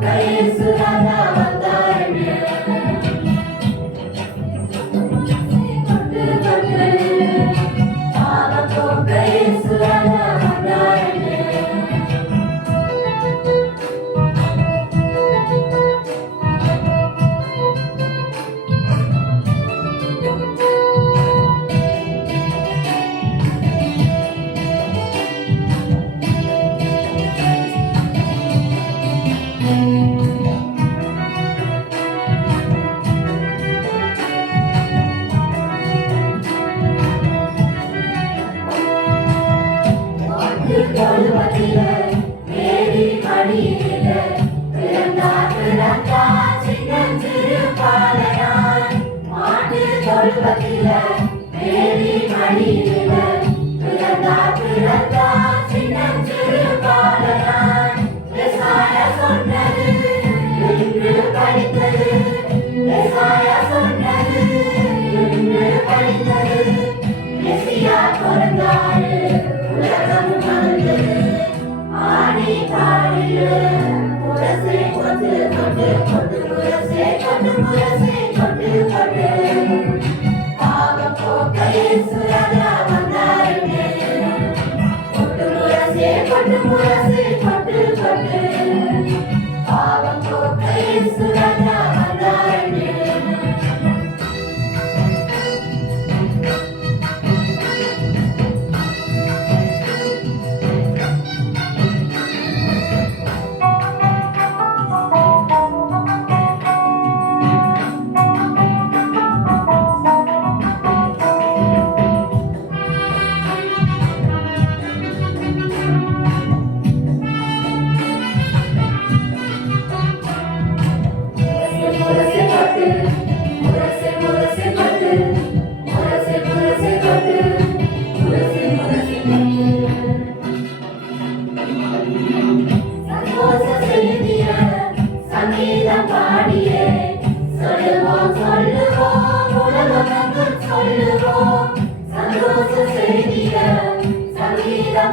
praise the Lord. What the world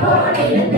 போல